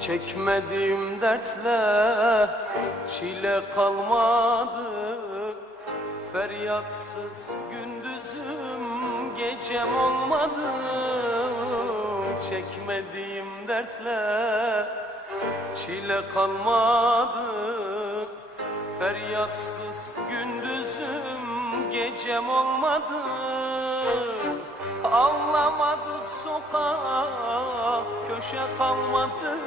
Çekmediğim dertle çile kalmadı. Feryatsız gündüzüm gecem olmadı. Çekmediğim dertle çile kalmadı. Feryatsız gündüzüm gecem olmadı. Ağlamadık sokak köşe kalmadı.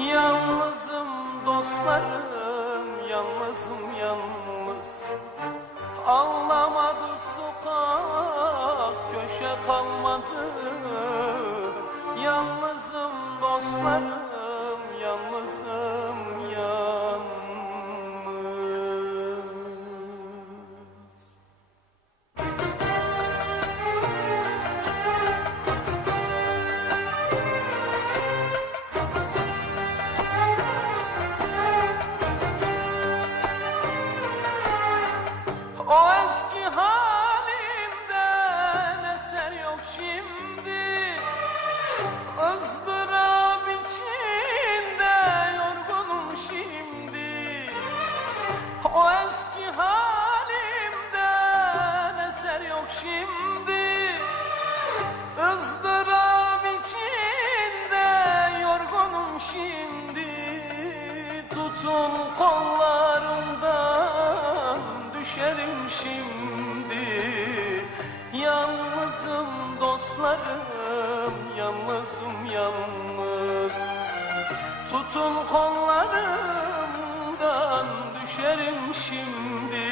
Yalnızım dostlarım yalnızım yalnız. Ağlamadık sokak köşe kalmadı. Yalnızım dostlarım Tutun kollarımdan düşerim şimdi. Yalnızım dostlarım yalnızım yalnız. Tutun kollarımdan düşerim şimdi.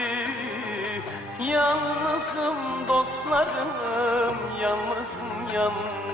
Yalnızım dostlarım yalnızım yalnız